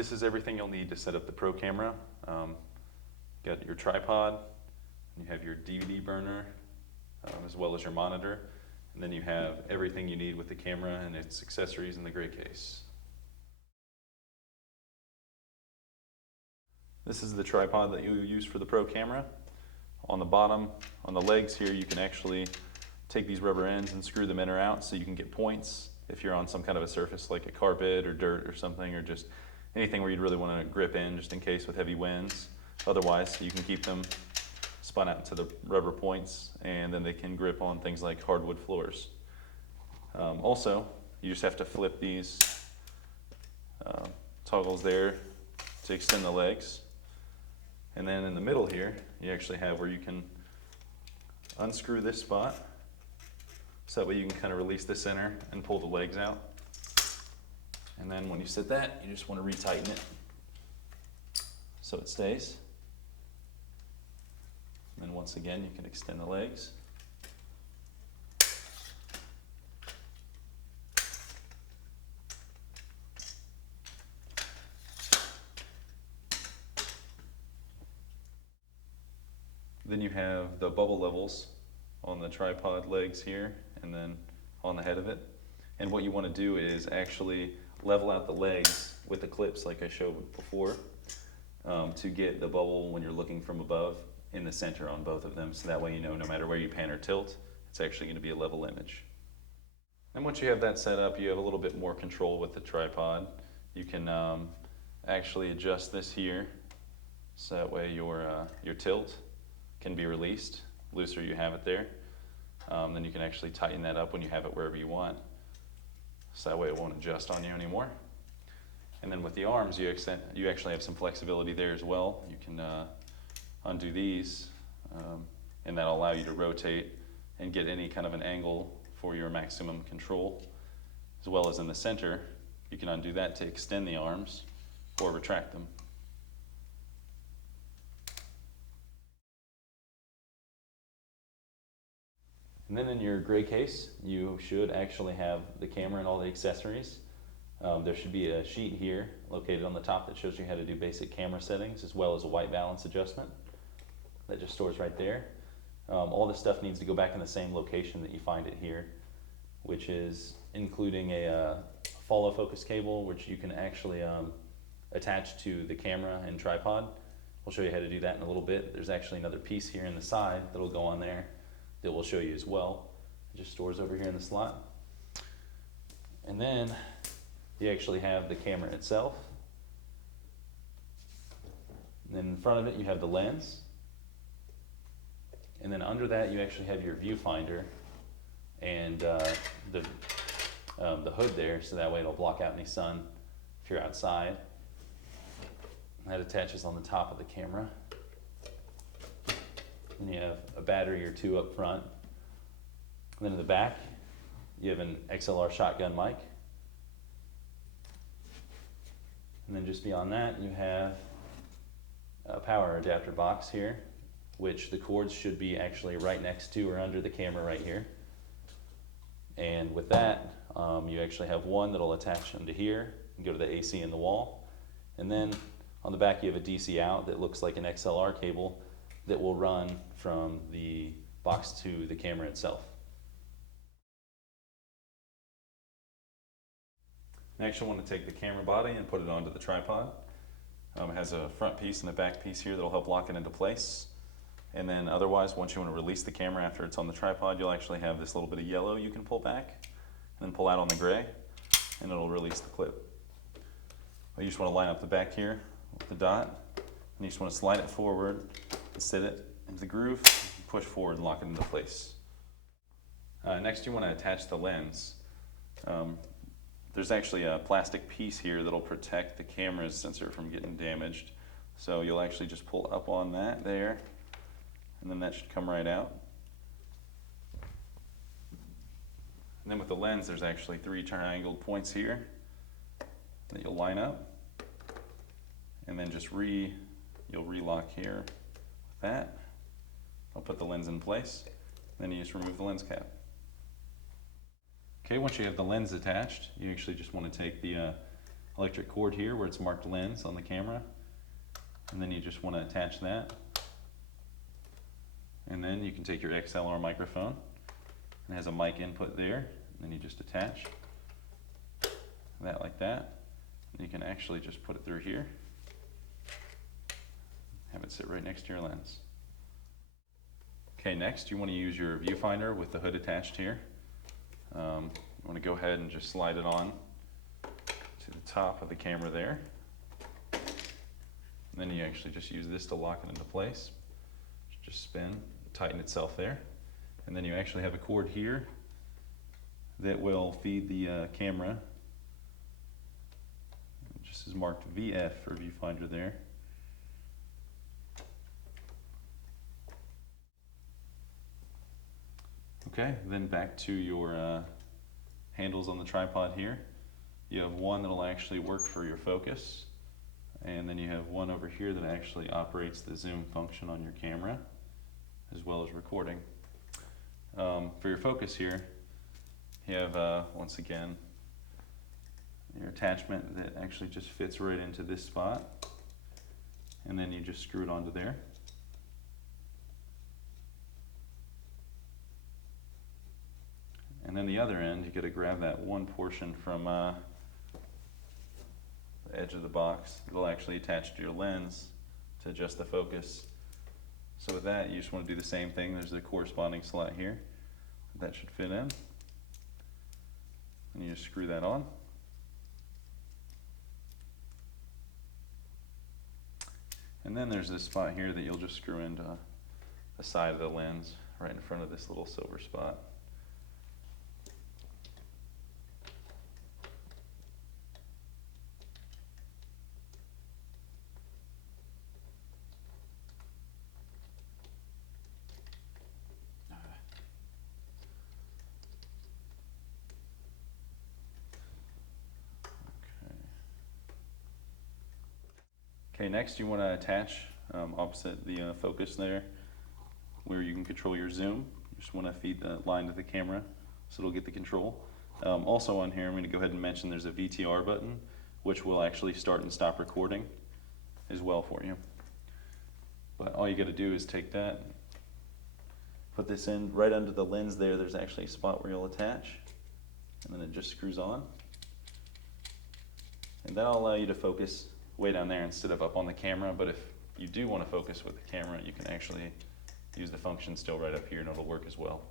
this is everything you'll need to set up the Pro camera. You got your tripod, you have your DVD burner, as well as your monitor, and then you have everything you need with the camera and its accessories in the gray case. This is the tripod that you use for the Pro camera. On the bottom, on the legs here, you can actually take these rubber ends and screw them in or out so you can get points if you're on some kind of a surface like a carpet or dirt or something, or just anything where you'd really want to grip in just in case with heavy winds. Otherwise, you can keep them spun out to the rubber points, and then they can grip on things like hardwood floors. Also, you just have to flip these toggles there to extend the legs. And then in the middle here, you actually have where you can unscrew this spot, so that way you can kind of release the center and pull the legs out. And then when you set that, you just want to retighten it so it stays. And then once again, you can extend the legs. Then you have the bubble levels on the tripod legs here and then on the head of it. And what you want to do is actually level out the legs with the clips like I showed before, to get the bubble when you're looking from above in the center on both of them, so that way you know no matter where you pan or tilt, it's actually going to be a level image. And once you have that set up, you have a little bit more control with the tripod. You can actually adjust this here, so that way your tilt can be released. Looser you have it there, then you can actually tighten that up when you have it wherever you want, so that way it won't adjust on you anymore. And then with the arms, you actually have some flexibility there as well. You can undo these, and that'll allow you to rotate and get any kind of an angle for your maximum control. As well as in the center, you can undo that to extend the arms or retract them. And then in your gray case, you should actually have the camera and all the accessories. There should be a sheet here located on the top that shows you how to do basic camera settings, as well as a white balance adjustment that just stores right there. All this stuff needs to go back in the same location that you find it here, which is including a follow focus cable, which you can actually attach to the camera and tripod. We'll show you how to do that in a little bit. There's actually another piece here in the side that'll go on there that we'll show you as well. It just stores over here in the slot. And then you actually have the camera itself. And then in front of it you have the lens. And then under that you actually have your viewfinder and the hood there, so that way it'll block out any sun if you're outside. And that attaches on the top of the camera. And you have a battery or two up front. And then in the back, you have an XLR shotgun mic. And then just beyond that, you have a power adapter box here, which the cords should be actually right next to or under the camera right here. And with that, you actually have one that'll attach into here and go to the AC in the wall. And then on the back, you have a DC out that looks like an XLR cable that will run from the box to the camera itself. Next, you'll want to take the camera body and put it onto the tripod. It has a front piece and a back piece here that'll help lock it into place. And then otherwise, once you want to release the camera after it's on the tripod, you'll actually have this little bit of yellow you can pull back and then pull out on the gray, and it'll release the clip. You just want to line up the back here with the dot, and you just want to slide it forward and sit it into the groove, push forward and lock it into place. Next, you want to attach the lens. There's actually a plastic piece here that'll protect the camera's sensor from getting damaged. So you'll actually just pull up on that there, and then that should come right out. And then with the lens, there's actually 3 triangled points here that you'll line up, and then just you'll relock here with that. I'll put the lens in place, then you just remove the lens cap. Okay, once you have the lens attached, you actually just want to take the electric cord here where it's marked lens on the camera, and then you just want to attach that. And then you can take your XLR microphone, and it has a mic input there, and then you just attach that like that. And you can actually just put it through here, have it sit right next to your lens. Okay, next you want to use your viewfinder with the hood attached here. You want to go ahead and just slide it on to the top of the camera there. And then you actually just use this to lock it into place. Just spin, tighten itself there. And then you actually have a cord here that will feed the camera. It just is marked VF for viewfinder there. Okay, then back to your handles on the tripod here. You have one that'll actually work for your focus, and then you have one over here that actually operates the zoom function on your camera, as well as recording. For your focus here, you have, once again, your attachment that actually just fits right into this spot, and then you just screw it onto there. And then the other end, you got to grab that one portion from the edge of the box. It'll actually attach to your lens to adjust the focus. So with that, you just want to do the same thing. There's the corresponding slot here. That should fit in. And you just screw that on. And then there's this spot here that you'll just screw into the side of the lens, right in front of this little silver spot. Okay, next you want to attach opposite the focus there, where you can control your zoom. You just want to feed the line to the camera so it'll get the control. Also on here, I'm going to go ahead and mention there's a VTR button, which will actually start and stop recording as well for you. But all you got to do is take that, put this in right under the lens there. There's actually a spot where you'll attach, and then it just screws on. And that'll allow you to focus way down there instead of up on the camera. But if you do want to focus with the camera, you can actually use the function still right up here, and it'll work as well.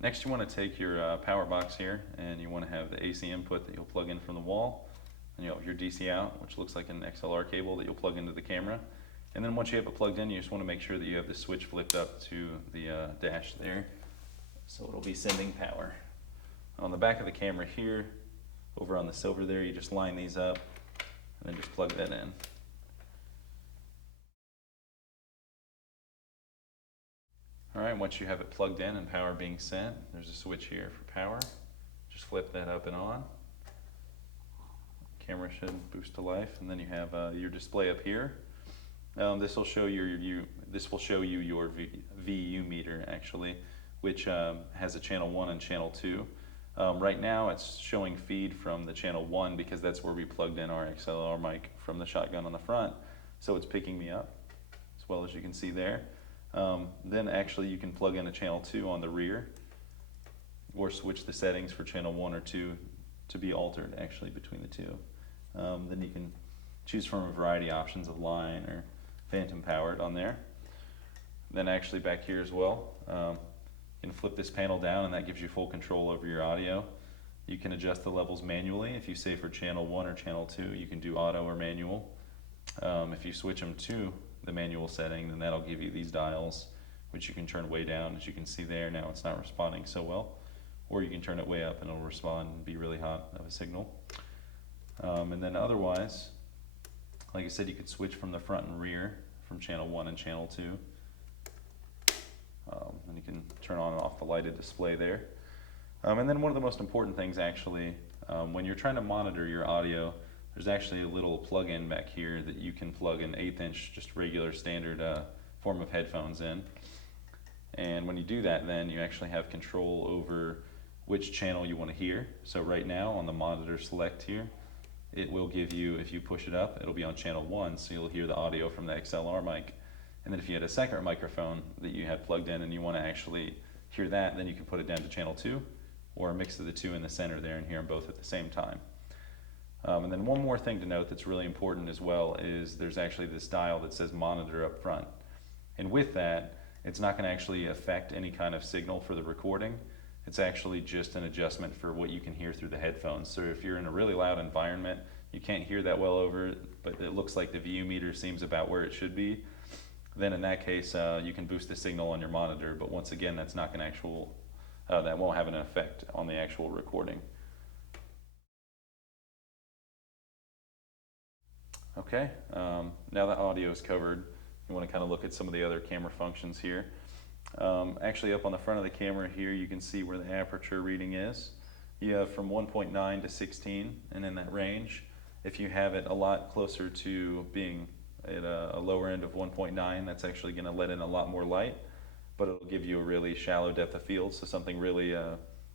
Next, you want to take your power box here, and you want to have the AC input that you'll plug in from the wall, and you have your DC out, which looks like an XLR cable that you'll plug into the camera. And then once you have it plugged in, you just want to make sure that you have the switch flipped up to the dash there, so it'll be sending power. On the back of the camera here, over on the silver there, you just line these up and then just plug that in. All right, once you have it plugged in and power being sent, there's a switch here for power. Just flip that up and on. Camera should boost to life, and then you have your display up here. This will show you your VU meter actually, which has a channel 1 and channel 2. Right now it's showing feed from the channel 1 because that's where we plugged in our XLR mic from the shotgun on the front. So it's picking me up, as well as you can see there. Then actually you can plug in a channel 2 on the rear, or switch the settings for channel 1 or 2 to be altered actually between the two. Then you can choose from a variety of options of line or phantom powered on there. Then actually back here as well, you can flip this panel down, and that gives you full control over your audio. You can adjust the levels manually. If you say for channel 1 or channel 2, you can do auto or manual. If you switch them to the manual setting, then that'll give you these dials, which you can turn way down. As you can see there, now it's not responding so well. Or you can turn it way up and it'll respond and be really hot of a signal. And then otherwise, like I said, you could switch from the front and rear from channel 1 and channel 2. And you can turn on and off the lighted display there. And then one of the most important things actually, when you're trying to monitor your audio, there's actually a little plug-in back here that you can plug an 1/8 inch, just regular standard form of headphones in. And when you do that, then you actually have control over which channel you want to hear. So right now on the monitor select here, it will give you, if you push it up, it'll be on channel 1, so you'll hear the audio from the XLR mic. And then if you had a second microphone that you had plugged in and you want to actually hear that, then you can put it down to channel 2, or a mix of the two in the center there and hear them both at the same time. And then one more thing to note that's really important as well is there's actually this dial that says monitor up front. And with that, it's not going to actually affect any kind of signal for the recording. It's actually just an adjustment for what you can hear through the headphones. So if you're in a really loud environment, you can't hear that well over it, but it looks like the VU meter seems about where it should be, then in that case, you can boost the signal on your monitor. But once again, that's not going to that won't have an effect on the actual recording. Okay, now that audio is covered, you want to kind of look at some of the other camera functions here. Actually up on the front of the camera here, you can see where the aperture reading is. You have from 1.9 to 16, and in that range, if you have it a lot closer to being at a lower end of 1.9, that's actually going to let in a lot more light, but it'll give you a really shallow depth of field, so something really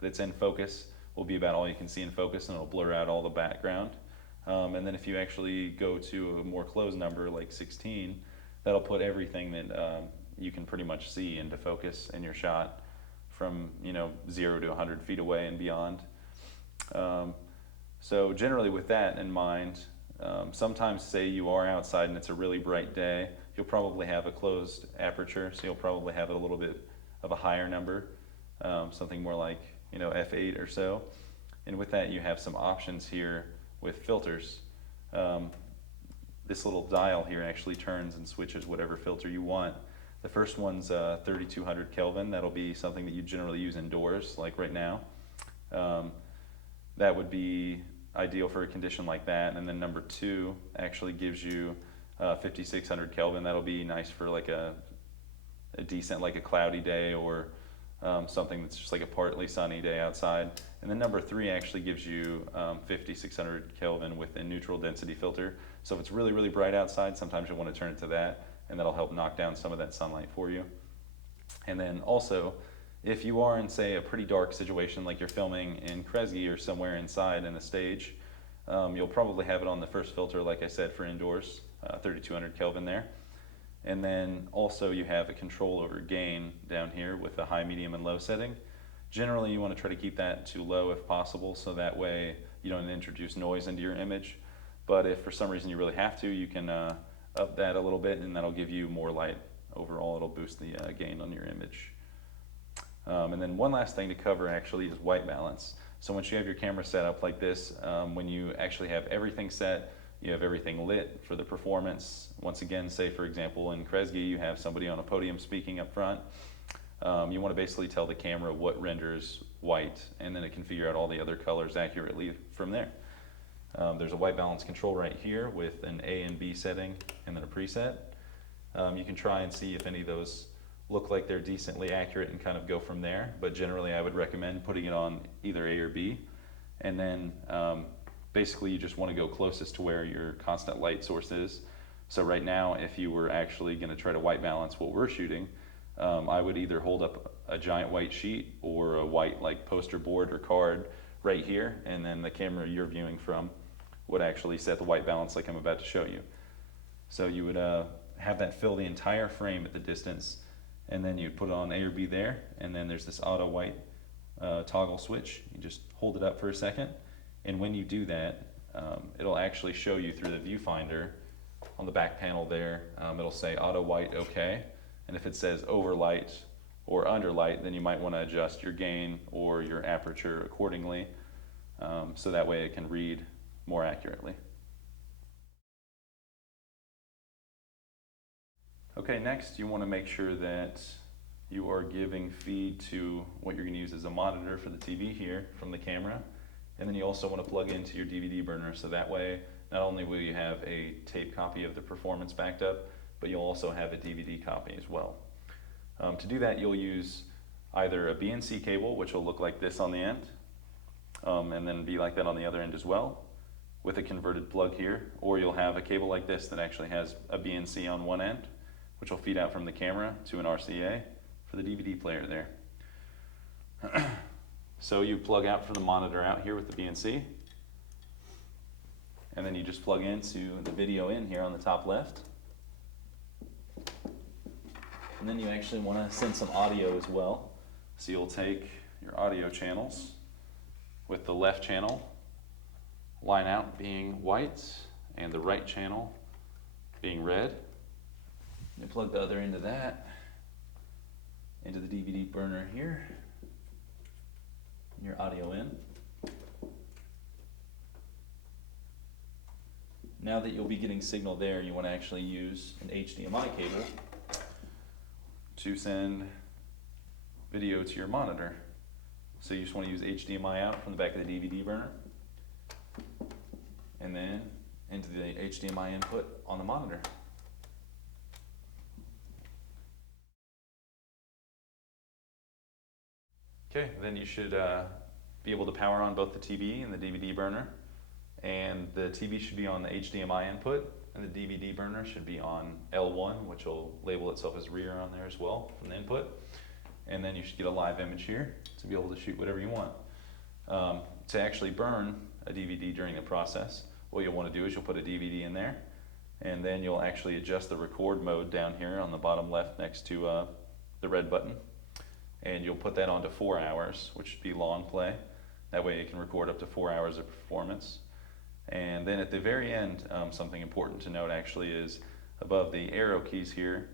that's in focus will be about all you can see in focus, and it'll blur out all the background. And then if you actually go to a more closed number like 16, that'll put everything that you can pretty much see into focus in your shot from 0 to 100 feet away and beyond. So generally with that in mind, sometimes say you are outside and it's a really bright day, you'll probably have a closed aperture, so you'll probably have it a little bit of a higher number, something more like f8 or so. And with that you have some options here with filters. This little dial here actually turns and switches whatever filter you want. The first one's 3200 Kelvin. That'll be something that you generally use indoors, like right now. That would be ideal for a condition like that. And then number 2 actually gives you 5600 Kelvin. That'll be nice for like a decent, like a cloudy day, or something that's just like a partly sunny day outside. And then number 3 actually gives you 5600 Kelvin with a neutral density filter. So if it's really, really bright outside, sometimes you'll want to turn it to that, and that'll help knock down some of that sunlight for you. And then also, if you are in, say, a pretty dark situation, like you're filming in Kresge or somewhere inside in a stage, you'll probably have it on the first filter, like I said, for indoors, 3200 Kelvin there. And then also you have a control over gain down here with the high, medium, and low setting. Generally, you want to try to keep that to low if possible, so that way you don't introduce noise into your image. But if for some reason you really have to, you can up that a little bit, and that'll give you more light. Overall, it'll boost the gain on your image. And then one last thing to cover actually is white balance. So once you have your camera set up like this, when you actually have everything set, you have everything lit for the performance. Once again, say for example in Kresge, you have somebody on a podium speaking up front. You want to basically tell the camera what renders white, and then it can figure out all the other colors accurately from there. There's a white balance control right here with an A and B setting and then a preset. You can try and see if any of those look like they're decently accurate and kind of go from there, but generally I would recommend putting it on either A or B. And then basically you just want to go closest to where your constant light source is. So right now, if you were actually going to try to white balance what we're shooting, I would either hold up a giant white sheet or a white like poster board or card right here, and then the camera you're viewing from would actually set the white balance like I'm about to show you. So you would have that fill the entire frame at the distance, and then you'd put it on A or B there, and then there's this auto white toggle switch. You just hold it up for a second, and when you do that, it'll actually show you through the viewfinder on the back panel there. It'll say auto white okay, and if it says overlight or underlight, then you might want to adjust your gain or your aperture accordingly, so that way it can read more accurately. Okay, next you want to make sure that you are giving feed to what you're going to use as a monitor for the TV here from the camera, and then you also want to plug into your DVD burner, so that way not only will you have a tape copy of the performance backed up, but you'll also have a DVD copy as well. To do that, you'll use either a BNC cable, which will look like this on the end, and then be like that on the other end as well, with a converted plug here, or you'll have a cable like this that actually has a BNC on one end, which will feed out from the camera to an RCA for the DVD player there. So you plug out for the monitor out here with the BNC, and then you just plug into the video in here on the top left. And then you actually want to send some audio as well. So you'll take your audio channels with the left channel line out being white and the right channel being red. You plug the other end of that into the DVD burner here, and your audio in. Now that you'll be getting signal there, you want to actually use an HDMI cable to send video to your monitor. So you just want to use HDMI out from the back of the DVD burner, and then into the HDMI input on the monitor. Okay, then you should be able to power on both the TV and the DVD burner, and the TV should be on the HDMI input, and the DVD burner should be on L1, which will label itself as rear on there as well from the input. And then you should get a live image here to be able to shoot whatever you want. To actually burn a DVD during the process, what you'll want to do is you'll put a DVD in there, and then you'll actually adjust the record mode down here on the bottom left next to the red button. And you'll put that on to 4 hours, which should be long play. That way it can record up to 4 hours of performance. And then at the very end, something important to note actually is above the arrow keys here,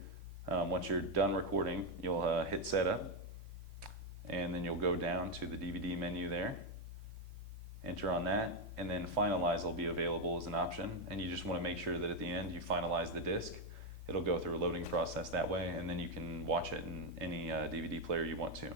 once you're done recording, you'll hit setup, and then you'll go down to the DVD menu there, enter on that, and then finalize will be available as an option. And you just want to make sure that at the end you finalize the disc. It'll go through a loading process that way, and then you can watch it in any DVD player you want to.